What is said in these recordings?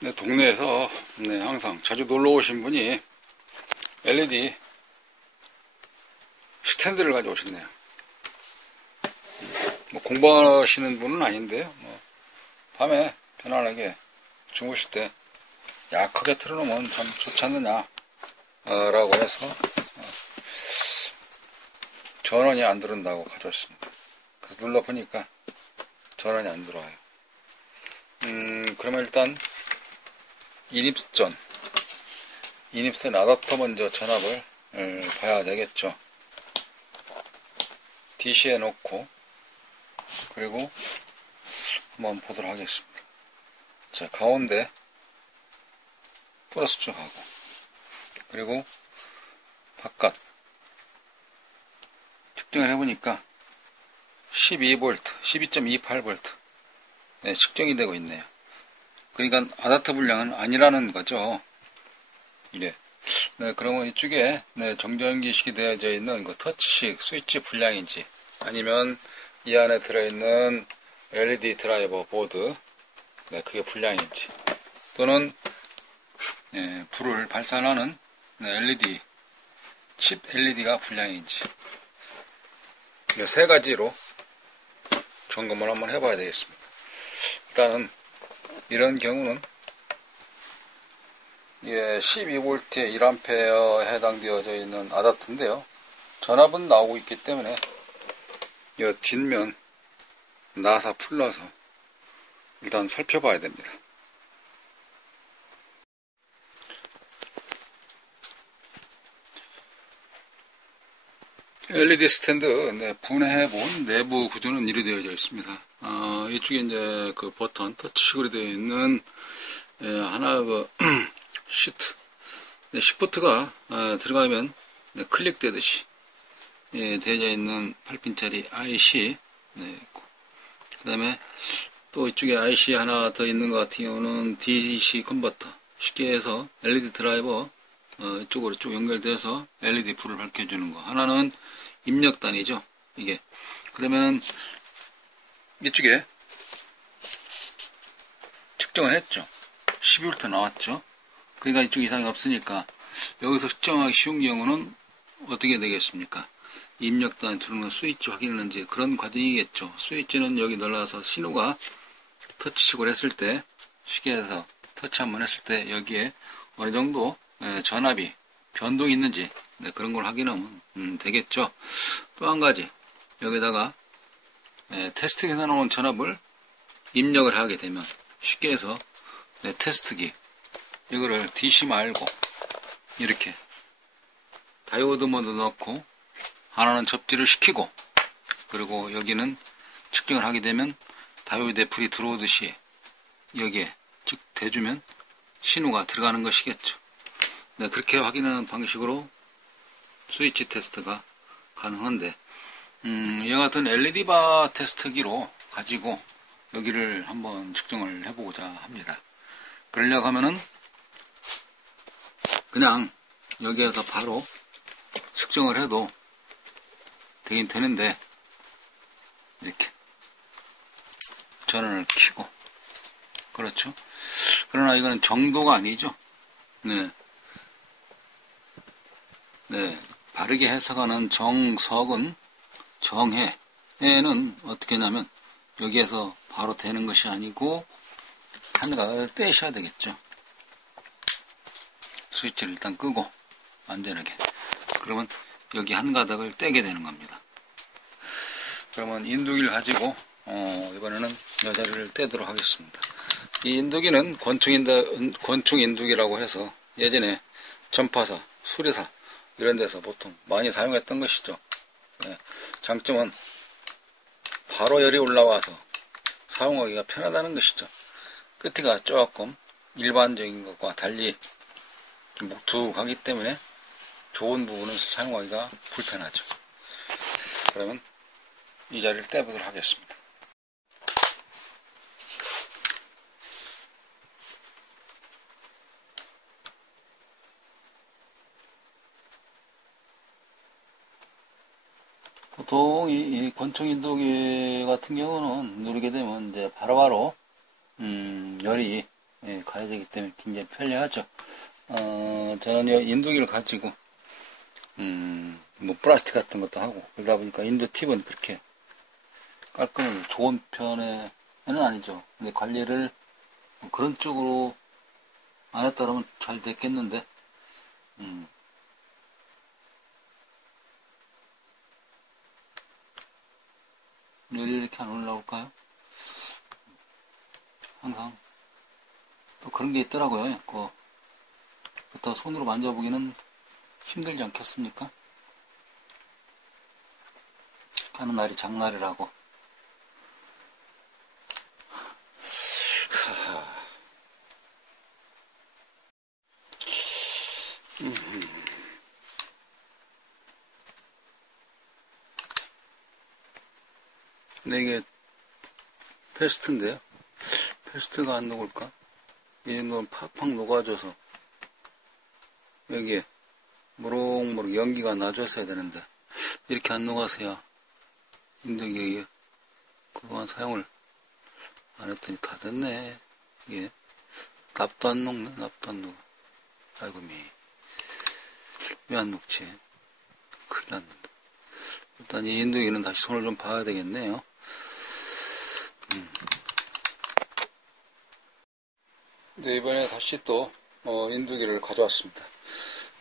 네, 동네에서 항상 자주 놀러 오신 분이 LED 스탠드를 가져오셨네요. 뭐 공부하시는 분은 아닌데요. 밤에 편안하게 주무실 때 약하게 틀어놓으면 참 좋지 않느냐 라고 해서 전원이 안 들어온다고 가져왔습니다. 그래서 눌러보니까 전원이 안 들어와요. 그러면 일단 인입선 아답터 먼저 전압을 봐야 되겠죠. DC에 놓고 그리고 한번 보도록 하겠습니다. 자, 가운데 플러스 쪽 하고 그리고 바깥 측정을 해보니까 12V, 12.28V 네, 측정이 되고 있네요. 그러니까 아답터 분량은 아니라는 거죠. 이게. 네, 그러면 이쪽에 정전기식이 되어져 있는 그 터치식 스위치 분량인지 아니면 이 안에 들어있는 LED 드라이버 보드 그게 분량인지 또는 불을 발산하는 LED 칩 LED가 분량인지 이 세 가지로 점검을 한번 해봐야 되겠습니다. 일단은 이런 경우는 12V에 1A에 해당되어져 있는 아답터인데요. 전압은 나오고 있기 때문에 이 뒷면 나사 풀러서 일단 살펴봐야 됩니다. LED 스탠드 분해해본 내부 구조는 이리 되어져 있습니다. 이쪽에 이제 그 버튼 터치식으로 되어 있는 하나 그 시트 시프트가 들어가면 클릭되듯이 되어져 있는 8핀짜리 IC 있고 그 다음에 또 이쪽에 IC 하나 더 있는 것 같은 경우는 DC 컨버터 쉽게 해서 LED 드라이버 이쪽으로 쭉 연결돼서 LED 불을 밝혀주는 거. 하나는 입력단이죠. 이게 그러면은 이쪽에 측정을 했죠. 12V 나왔죠. 그러니까 이쪽 이상이 없으니까 여기서 측정하기 쉬운 경우는 어떻게 되겠습니까? 입력단 들어오는 스위치 확인하는지 그런 과정이겠죠. 스위치는 여기 눌러서 신호가 터치식으로 했을 때 쉽게 해서 터치 한번 했을 때 여기에 어느 정도 전압이 변동이 있는지 그런 걸 확인하면 되겠죠. 또 한 가지 여기다가 테스트기에 놓은 전압을 입력을 하게 되면 쉽게 해서 테스트기 이거를 DC 말고 이렇게 다이오드 모드 넣고 하나는 접지를 시키고 그리고 여기는 측정을 하게 되면 다이오드에 불이 들어오듯이 여기에 즉 대주면 신호가 들어가는 것이겠죠. 그렇게 확인하는 방식으로 스위치 테스트가 가능한데 이와 같은 LED바 테스트기로 가지고 여기를 한번 측정을 해보고자 합니다. 그러려고 하면은 그냥 여기에서 바로 측정을 해도 되긴 되는데 이렇게 전원을 켜고 그렇죠. 그러나 이거는 정도가 아니죠. 바르게 해석하는 정석은 정해에는 어떻게 하냐면 여기에서 바로 되는 것이 아니고 한가닥을 떼셔야 되겠죠. 스위치를 일단 끄고 안전하게 그러면 여기 한 가닥을 떼게 되는 겁니다. 그러면 인두기를 가지고 이번에는 여자리를 떼도록 하겠습니다. 이 인두기는 권총 인두기라고 해서 예전에 전파사, 수리사 이런 데서 보통 많이 사용했던 것이죠. 장점은 바로 열이 올라와서 사용하기가 편하다는 것이죠. 끝이가 조금 일반적인 것과 달리 묵툭하기 때문에 좋은 부분은 사용하기가 불편하죠. 그러면 이 자리를 떼보도록 하겠습니다. 보통 이 권총 인두기 같은 경우는 누르게 되면 이제 바로바로 열이 예, 가야 되기 때문에 굉장히 편리하죠. 저는 이 인두기를 가지고 뭐 플라스틱 같은 것도 하고 그러다 보니까 인두 팁은 그렇게 깔끔하게 좋은 편에는 아니죠. 근데 관리를 뭐 그런 쪽으로 안 했다면 잘 됐겠는데 열이 이렇게 안 올라올까요? 항상 또 그런 게 있더라고요. 그렇다고 손으로 만져보기는 힘들지 않겠습니까? 하는 날이 장날이라고. 근데 이게 패스트인데요. 패스트가 안 녹을까? 이 정도는 팍팍 녹아줘서 여기에 무럭무럭 연기가 나줬어야 되는데 이렇게 안 녹아서야 인덕이 그동안 사용을 안 했더니 다 됐네. 이게 납도 안 녹네. 납도 안 녹아. 아이고 왜 안 녹지? 큰일 났는데. 일단 이 인덕이는 다시 손을 좀 봐야 되겠네요. 네, 이번에 다시 또 인두기를 가져왔습니다.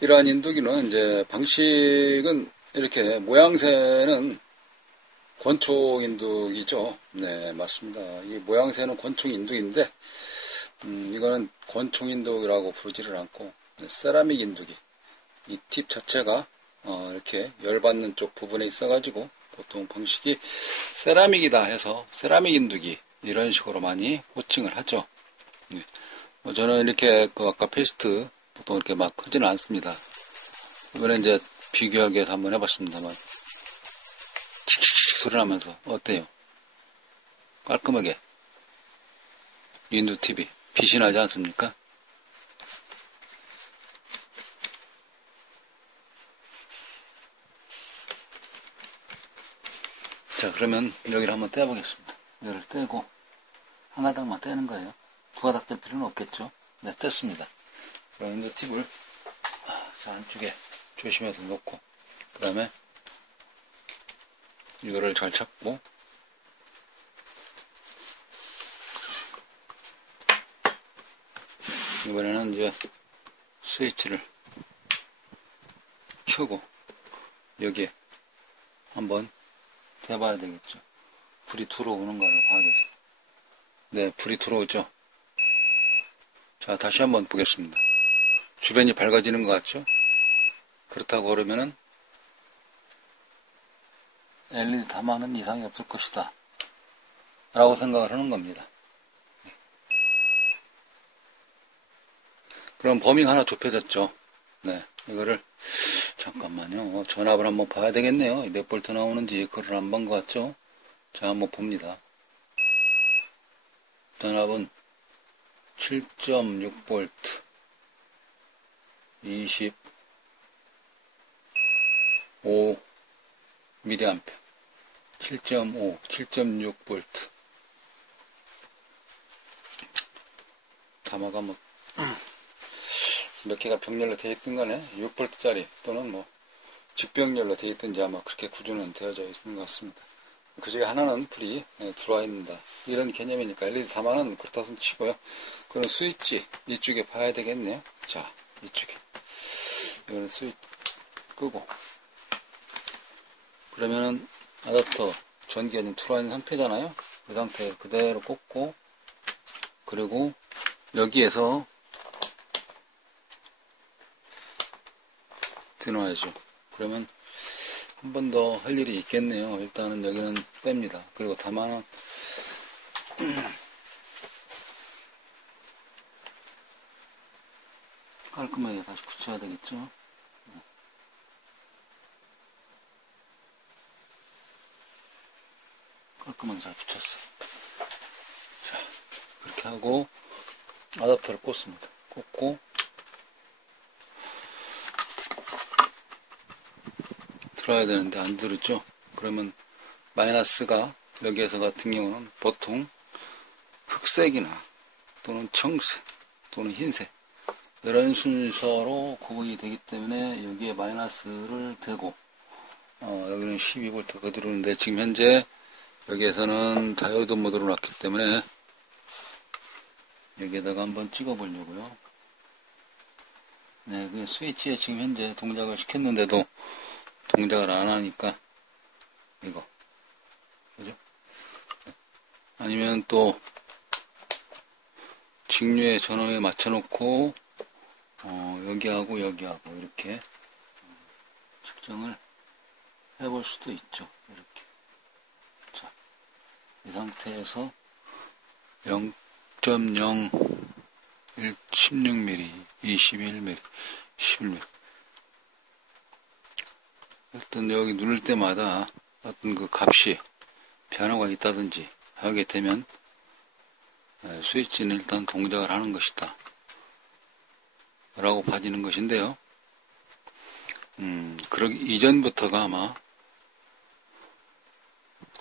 이러한 인두기는 이제 방식은 이렇게 모양새는 권총 인두기죠. 네, 맞습니다. 이 모양새는 권총 인두기인데 이거는 권총 인두기라고 부르지를 않고 세라믹 인두기. 이 팁 자체가 이렇게 열받는 쪽 부분에 있어가지고 보통 방식이 세라믹이다 해서 세라믹 인두기 이런 식으로 많이 호칭을 하죠. 네. 저는 이렇게 아까 페이스트 보통 이렇게 막 하지는 않습니다. 이번에 이제 비교하기 위해서 한번 해봤습니다만 칙칙칙 소리 나면서 어때요? 깔끔하게 인두 TV 빛이 나지 않습니까? 자, 그러면 여기를 한번 떼어보겠습니다. 여기를 떼고 한 가닥만 떼는 거예요. 두 가닥 뗄 필요는 없겠죠. 네, 뗐습니다. 그럼 인두 팁을 자, 안쪽에 조심해서 놓고 그 다음에 이거를 잘 잡고 이번에는 이제 스위치를 켜고 여기에 한번 대봐야 되겠죠. 불이 들어오는 거를 봐야겠죠. 네, 불이 들어오죠. 자, 다시 한번 보겠습니다. 주변이 밝아지는 것 같죠? 그렇다고 그러면은 LED 담아는 이상이 없을 것이다 라고 생각을 하는 겁니다. 그럼 범위가 하나 좁혀졌죠. 네, 이거를 잠깐만요. 전압을 한번 봐야 되겠네요. 몇 볼트 나오는지 그걸 안 본 것 같죠? 자, 한번 봅니다. 전압은 7.6V 25mA 7.5, 7.6V 담화가 몇 개가 병렬로 되어 있던 거네. 6V짜리 또는 직병렬로 되어 있든지 아마 그렇게 구조는 되어져 있는 것 같습니다. 그 중에 하나는 불이 들어와 있는다. 이런 개념이니까 LED 담화는 그렇다 손 치고요. 그럼 스위치 이쪽에 봐야 되겠네요. 자, 이쪽에 이거는 스위치 끄고 그러면은 아답터 전기가 좀 들어와 있는 상태잖아요. 그 상태에 그대로 꽂고 그리고 여기에서 드놔야죠. 그러면 한 번 더 할 일이 있겠네요. 일단은 여기는 뺍니다. 그리고 다만 깔끔하게 다시 붙여야 되겠죠. 깔끔하게 잘 붙였어요. 자, 그렇게 하고 아답터를 꽂습니다. 꽂고 들어야 되는데 안 들었죠. 그러면 마이너스가 여기에서 같은 경우는 보통 흑색이나 또는 청색 또는 흰색 이런 순서로 구분이 되기 때문에 여기에 마이너스를 대고 여기는 12V 그대로인데 지금 현재 여기에서는 다이오드 모드로 놨기 때문에 여기에다가 한번 찍어 보려고요. 네, 그 스위치에 지금 현재 동작을 시켰는데도 동작을 안 하니까 이거 그죠? 아니면 또 직류의 전원에 맞춰 놓고 여기하고 여기하고 이렇게 측정을 해볼 수도 있죠. 이렇게. 자, 이 상태에서 0.0 16mm, 21mm, 11mm. 일단 여기 누를 때마다 어떤 그 값이 변화가 있다든지 하게 되면 스위치는 일단 동작을 하는 것이다 라고 봐지는 것인데요. 그러기 이전부터가 아마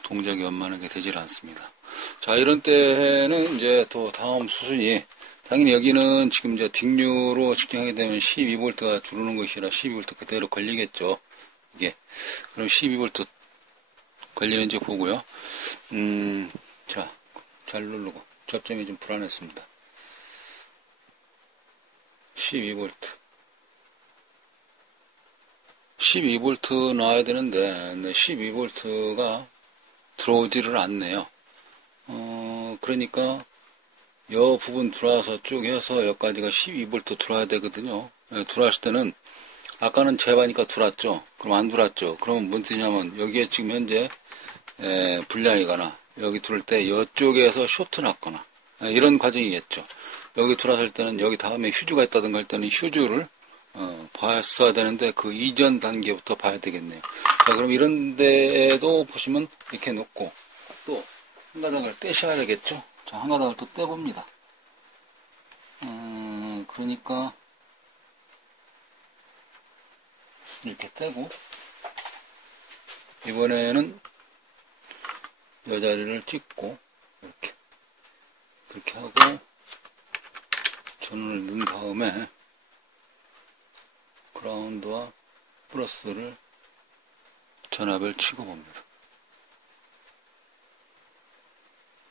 동작이 원만하게 되질 않습니다. 자, 이런 때에는 이제 또 다음 수순이 당연히 여기는 지금 이제 딩류로 측정하게 되면 12V가 들어오는 것이라 12V 그대로 걸리겠죠. 이게. 그럼 12V 걸리는지 보고요. 자, 잘 누르고. 접점이 좀 불안했습니다. 12V. 12V 나와야 되는데, 12V가 들어오지를 않네요. 그러니까, 여 부분 들어와서 쭉 해서 여기까지가 12V 들어와야 되거든요. 들어왔을 때는, 아까는 제바니까 들어왔죠. 그럼 안 들어왔죠. 그러면 뭔 뜻이냐면, 여기에 지금 현재, 불량이거나, 여기 들어올 때 이쪽에서 쇼트 났거나, 이런 과정이겠죠. 여기 들어왔을 때는 여기 다음에 휴즈가 있다든가 할 때는 휴즈를, 봤어야 되는데, 그 이전 단계부터 봐야 되겠네요. 자, 그럼 이런 데에도 보시면 이렇게 놓고, 또, 한 가닥을 떼셔야 되겠죠? 자, 한 가닥을 또 떼봅니다. 그러니까, 이렇게 떼고, 이번에는 이 자리를 찍고, 이렇게. 그렇게 하고, 전원을 넣은 다음에, 그라운드와 플러스를 전압을 치고 봅니다.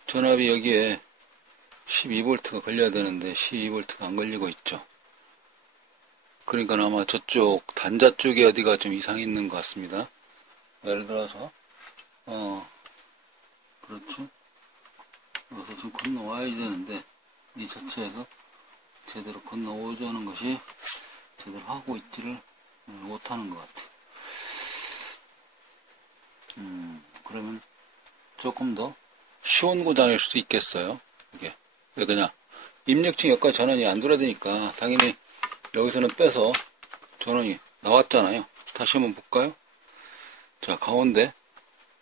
전압이 여기에 12V가 걸려야 되는데 12V가 안 걸리고 있죠. 그러니까 아마 저쪽 단자 쪽에 어디가 좀 이상이 있는 것 같습니다. 예를 들어서 그렇죠. 여기서 지금 건너와야 되는데 이 자체에서 제대로 건너오자는 것이 제대로 하고 있지를 못하는 것 같아요. 그러면 조금 더 쉬운 고장일 수도 있겠어요. 이게 왜 그냥 입력층 여기까지 전원이 안 돌아야 되니까 당연히 여기서는 빼서 전원이 나왔잖아요. 다시 한번 볼까요? 자, 가운데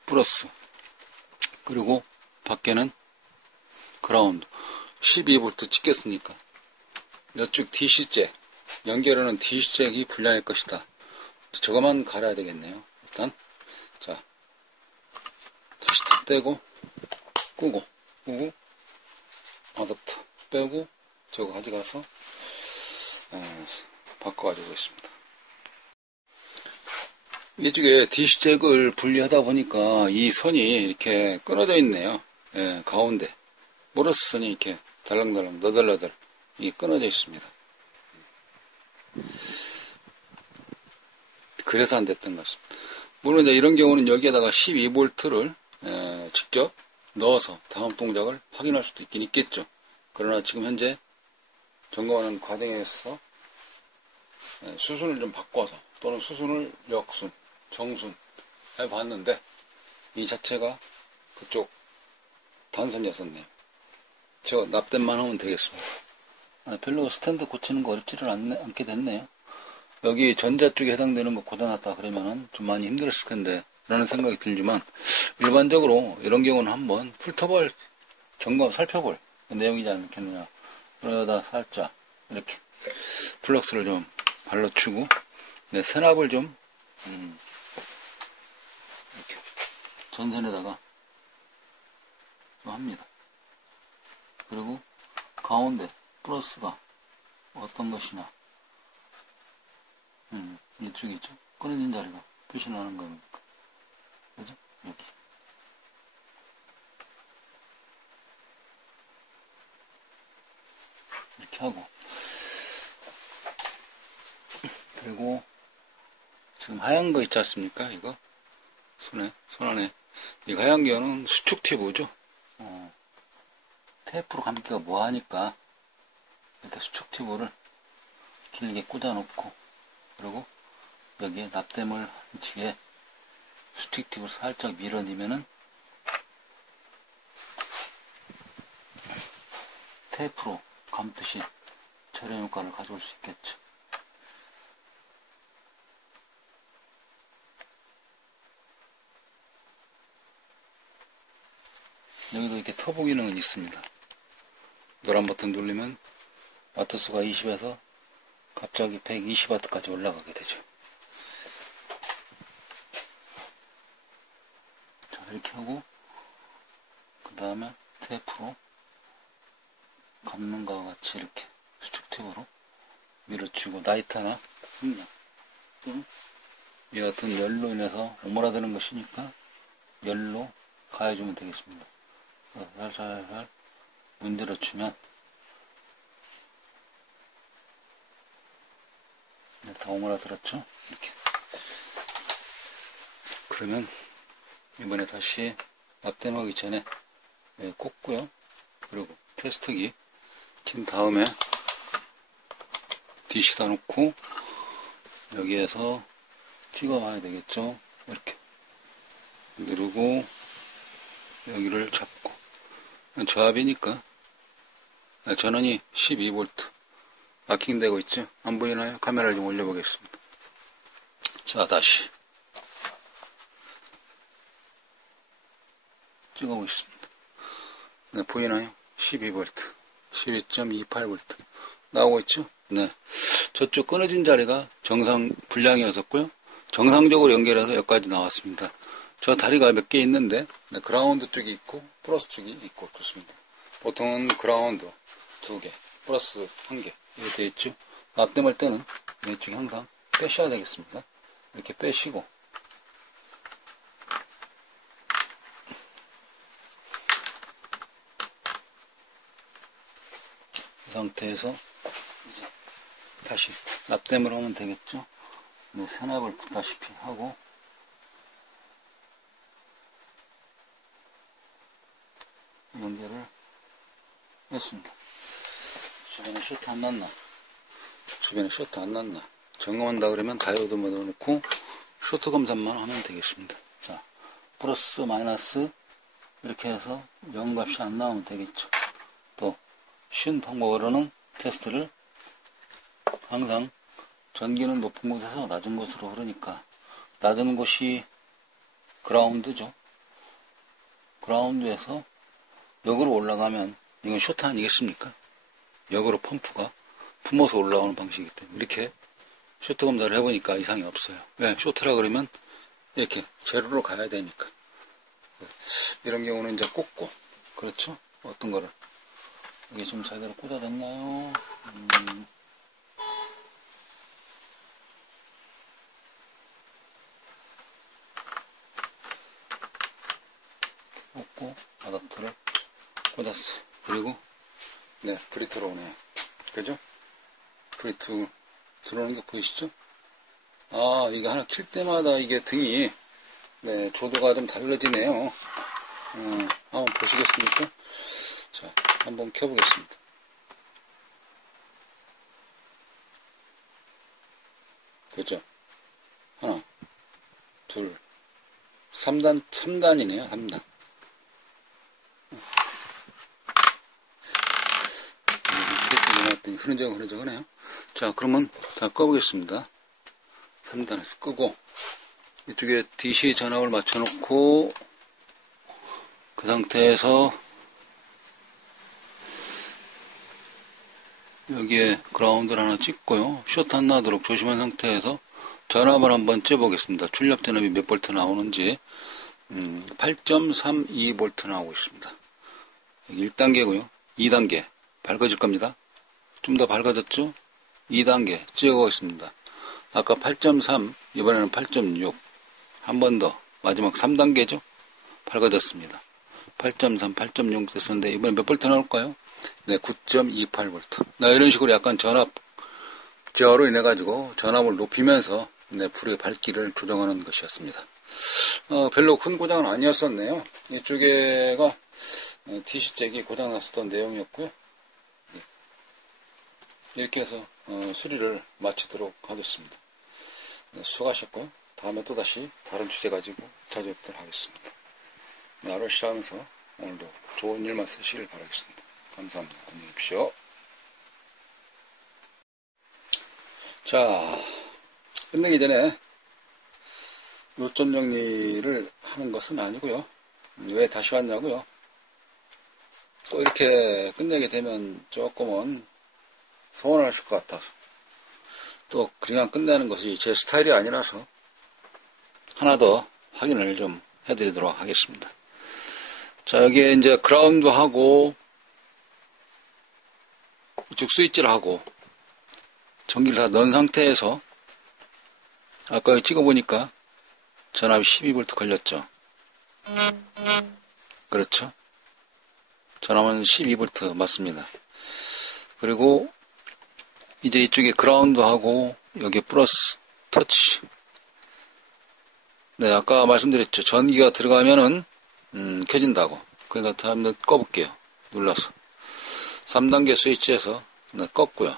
플러스 그리고 밖에는 그라운드 12V 찍겠으니까 이쪽 DC잭 연결하는 DC잭이 불량일 것이다. 저거만 갈아야 되겠네요. 일단 자, 다시 다 떼고 끄고 어댑터 빼고 저거 가져가서 바꿔가지고 있습니다. 이쪽에 DC잭을 분리하다 보니까 이 선이 이렇게 끊어져 있네요. 가운데 모러스 선이 이렇게 달랑달랑 너덜너덜 이게 끊어져 있습니다. 그래서 안 됐던 것 같습니다. 물론 이제 이런 경우는 여기에다가 12V를 직접 넣어서 다음 동작을 확인할 수도 있긴 있겠죠. 그러나 지금 현재 점검하는 과정에서 수순을 좀 바꿔서 또는 수순을 역순, 정순 해봤는데 이 자체가 그쪽 단선이었었네요. 저 납땜만 하면 되겠습니다. 별로 스탠드 고치는 거 어렵지를 않게 됐네요. 여기 전자 쪽에 해당되는 거 고장났다 그러면은 좀 많이 힘들었을 텐데 라는 생각이 들지만 일반적으로 이런 경우는 한번 풀터벌 점검 살펴볼 내용이지 않겠느냐. 그러다 살짝 이렇게 플럭스를 좀 발라주고 세납을 좀 이렇게 전선에다가 좀 합니다. 그리고 가운데 플러스가 어떤 것이냐. 이쪽이죠. 끊어진 자리가 표시 나는 겁니까? 그죠? 여기. 이렇게 하고. 그리고 지금 하얀 거 있지 않습니까? 이거 손 안에 이 하얀 거는 수축 튜브죠. 테이프로 감기가 뭐하니까 이렇게 수축 튜브를 길게 꽂아 놓고, 그리고 여기에 납땜을 한치에 수축 튜브를 살짝 밀어내면은 테이프로 감듯이 촬영 효과를 가져올 수 있겠죠. 여기도 이렇게 터보 기능은 있습니다. 노란 버튼 누르면 와트수가 20에서 갑자기 120W까지 올라가게 되죠. 자, 이렇게 하고, 그 다음에 테이프로 감는 것과 같이 이렇게 수축 팁으로 밀어주고, 나이트나 음량 또는 이 같은 열로 인해서 오므라드는 것이니까 열로 가해주면 되겠습니다. 살살살 문질러주면 다 오므라들었죠? 이렇게. 그러면 이번에 다시 납땜하기 전에 꽂고요. 그리고 테스트기 킨 다음에 뒤시다 놓고 여기에서 찍어봐야 되겠죠? 이렇게 누르고 여기를 잡고, 저압이니까 전원이 12V 마킹되고 있죠? 안 보이나요? 카메라를 좀 올려보겠습니다. 자, 다시 찍어보겠습니다. 네, 보이나요? 12V 12.28V 나오고 있죠? 네, 저쪽 끊어진 자리가 정상 불량이었었고요. 정상적으로 연결해서 여기까지 나왔습니다. 저 다리가 몇 개 있는데, 네, 그라운드 쪽이 있고 플러스 쪽이 있고 그렇습니다. 보통은 그라운드 2개 플러스 1개 이렇게 되어 있죠. 납땜할 때는 이쪽에 항상 빼셔야 되겠습니다. 이렇게 빼시고, 이 상태에서 이제 다시 납땜을 하면 되겠죠. 네, 세납을 붙다시피 하고, 연결을 했습니다. 주변에 쇼트 안 났나? 주변에 쇼트 안 났나? 점검한다 그러면 다이오드 모드 넣고 쇼트 검사만 하면 되겠습니다. 자, 플러스 마이너스 이렇게 해서 0값이 안 나오면 되겠죠. 또 쉬운 방법으로는 테스트를 항상 전기는 높은 곳에서 낮은 곳으로 흐르니까 낮은 곳이 그라운드죠. 그라운드에서 역으로 올라가면 이건 쇼트 아니겠습니까? 역으로 펌프가 품어서 올라오는 방식이기 때문에 이렇게 쇼트 검사를 해보니까 이상이 없어요. 왜? 쇼트라 그러면 이렇게 제로로 가야 되니까. 이런 경우는 이제 꽂고, 그렇죠? 어떤 거를 이게 좀 제대로 꽂아졌나요? 꽂고 아답터를 꽂았어요. 그리고 네, 불이 들어오네요. 그죠? 불이 들어오는 게 보이시죠? 아, 이게 하나 킬 때마다 이게 등이 네, 조도가 좀 달라지네요. 한번 보시겠습니까? 자, 한번 켜보겠습니다. 그죠? 하나, 둘, 3단이네요, 3단. 흐른적흐른적하네요. 자, 그러면 다 꺼보겠습니다. 3단에서 끄고, 이쪽에 DC 전압을 맞춰놓고, 그 상태에서, 여기에 그라운드를 하나 찍고요. 쇼트 안 나도록 조심한 상태에서 전압을 한번 째보겠습니다. 출력 전압이 몇 볼트 나오는지, 8.32V 나오고 있습니다. 1단계고요. 2단계. 밝아질 겁니다. 좀 더 밝아졌죠? 2단계 찍어보겠습니다. 아까 8.3, 이번에는 8.6. 한 번 더. 마지막 3단계죠? 밝아졌습니다. 8.3, 8.6 됐었는데, 이번에 몇 볼트 나올까요? 네, 9.28V. 이런 식으로 약간 전압 제어로 인해가지고 전압을 높이면서, 네, 불의 밝기를 조정하는 것이었습니다. 별로 큰 고장은 아니었었네요. 이쪽에가 DC잭이 고장났었던 내용이었고요. 이렇게 해서 수리를 마치도록 하겠습니다. 네, 수고하셨고요. 다음에 또다시 다른 주제 가지고 찾아뵙도록 하겠습니다. 하루 시작하면서 오늘도 좋은 일만 쓰시길 바라겠습니다. 감사합니다. 안녕히 계십시오. 자, 끝내기 전에 요점 정리를 하는 것은 아니고요. 왜 다시 왔냐고요? 또 이렇게 끝내게 되면 조금은 서운하실 것 같아서 또 그냥 끝내는 것이 제 스타일이 아니라서 하나 더 확인을 좀 해드리도록 하겠습니다. 자, 여기에 이제 그라운드 하고 이쪽 스위치를 하고 전기를 다 넣은 상태에서 아까 찍어보니까 전압이 12V 걸렸죠. 그렇죠. 전압은 12V 맞습니다. 그리고 이제 이쪽에 그라운드하고 여기 플러스 터치. 네, 아까 말씀드렸죠. 전기가 들어가면은 켜진다고. 그러니까 한번 꺼볼게요. 눌러서 3단계 스위치에서 네, 껐고요.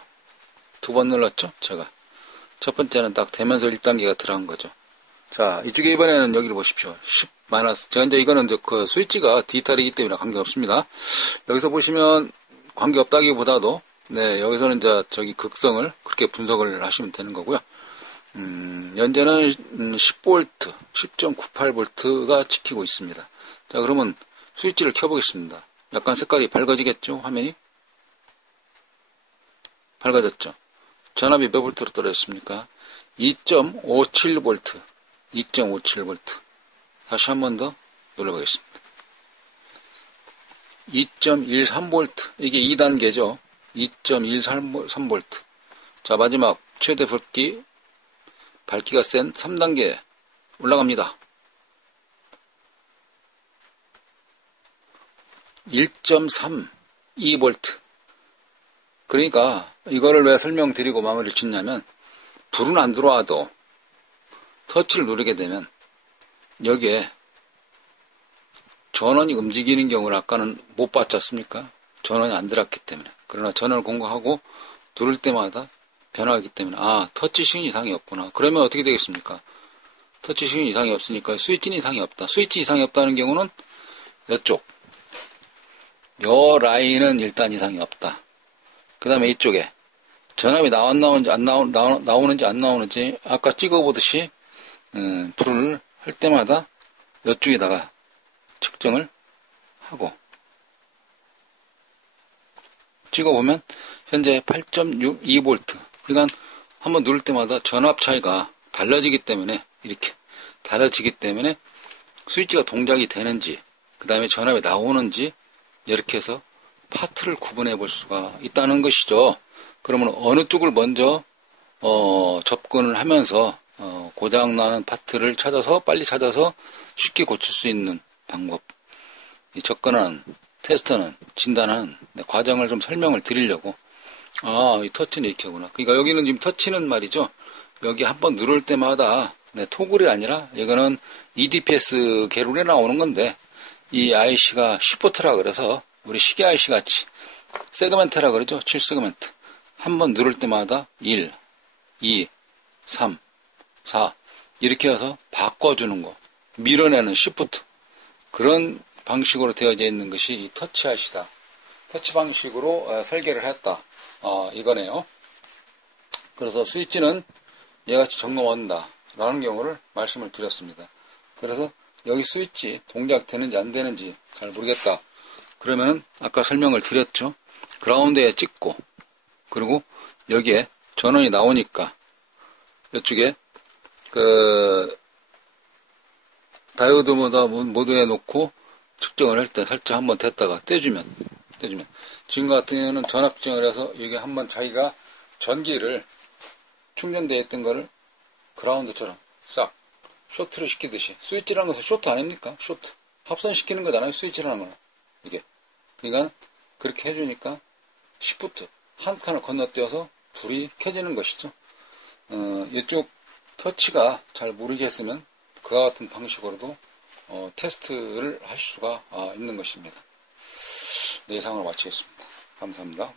2번 눌렀죠. 제가 첫 번째는 딱 되면서 1단계가 들어간 거죠. 자, 이쪽에 이번에는 여기를 보십시오. 10 마이너스. 제가 이제 이거는 그 스위치가 디지털이기 때문에 관계없습니다. 여기서 보시면 관계없다기보다도 네, 여기서는 이제 저기 극성을 그렇게 분석을 하시면 되는 거고요. 현재는 10V, 10.98V가 찍히고 있습니다. 자, 그러면 스위치를 켜보겠습니다. 약간 색깔이 밝아지겠죠? 화면이? 밝아졌죠? 전압이 몇 볼트로 떨어졌습니까? 2.57V. 2.57V. 다시 한 번 더 눌러보겠습니다. 2.13V. 이게 2단계죠. 2.13V. 자, 마지막 최대 밝기가 센 3단계 올라갑니다. 1.32V. 그러니까 이거를 왜 설명드리고 마무리를 짓냐면 불은 안 들어와도 터치를 누르게 되면 여기에 전원이 움직이는 경우를 아까는 못 봤지 않습니까? 전원이 안 들어왔기 때문에. 그러나 전원을 공급하고 누를 때마다 변화하기 때문에 터치 시그널 이상이 없구나. 그러면 어떻게 되겠습니까? 터치 시그널 이상이 없으니까 스위치는 이상이 없다. 스위치 이상이 없다는 경우는 이쪽 요 라인은 일단 이상이 없다. 그 다음에 이쪽에 전압이 나오는지 안 나오는지 아까 찍어보듯이 불을 할 때마다 이쪽에다가 측정을 하고 찍어보면 현재 8.62V. 그러니까 한번 누를 때마다 전압 차이가 달라지기 때문에 이렇게 달라지기 때문에 스위치가 동작이 되는지 그 다음에 전압이 나오는지 이렇게 해서 파트를 구분해 볼 수가 있다는 것이죠. 그러면 어느 쪽을 먼저 접근을 하면서 고장나는 파트를 빨리 찾아서 쉽게 고칠 수 있는 방법, 이 접근하는 테스트는 진단하는 과정을 좀 설명을 드리려고 이 터치는 이렇게 하구나. 그러니까 여기는 지금 터치는 말이죠. 여기 한번 누를 때마다 토글이 아니라 이거는 EDPS 계룰에 나오는 건데 이 IC가 10V라 그래서 우리 시계 IC 같이 세그멘트라 그러죠. 7세그멘트. 한번 누를 때마다 1, 2, 3, 4 이렇게 해서 바꿔주는 거. 밀어내는 시프트. 그런 방식으로 되어져 있는 것이 이 터치 IC다. 터치 방식으로 설계를 했다. 이거네요. 그래서 스위치는 얘같이 점검한다. 라는 경우를 말씀을 드렸습니다. 그래서 여기 스위치 동작되는지 안 되는지 잘 모르겠다. 그러면은 아까 설명을 드렸죠. 그라운드에 찍고 그리고 여기에 전원이 나오니까 이쪽에 다이오드 모드에 놓고 측정을 할 때 살짝 한번 댔다가 떼주면 떼주면. 지금 같은 경우는 전압증을 해서 이게 한번 자기가 전기를 충전되어 있던 거를 그라운드처럼 싹 쇼트를 시키듯이, 스위치라는 것은 쇼트 아닙니까? 쇼트. 합선시키는 거잖아요. 스위치라는 거는. 이게. 그러니까 그렇게 해주니까 시프트 한 칸을 건너뛰어서 불이 켜지는 것이죠. 이쪽 터치가 잘 모르겠으면 그와 같은 방식으로도 테스트를 할 수가 있는 것입니다. 네, 이상으로 마치겠습니다. 감사합니다.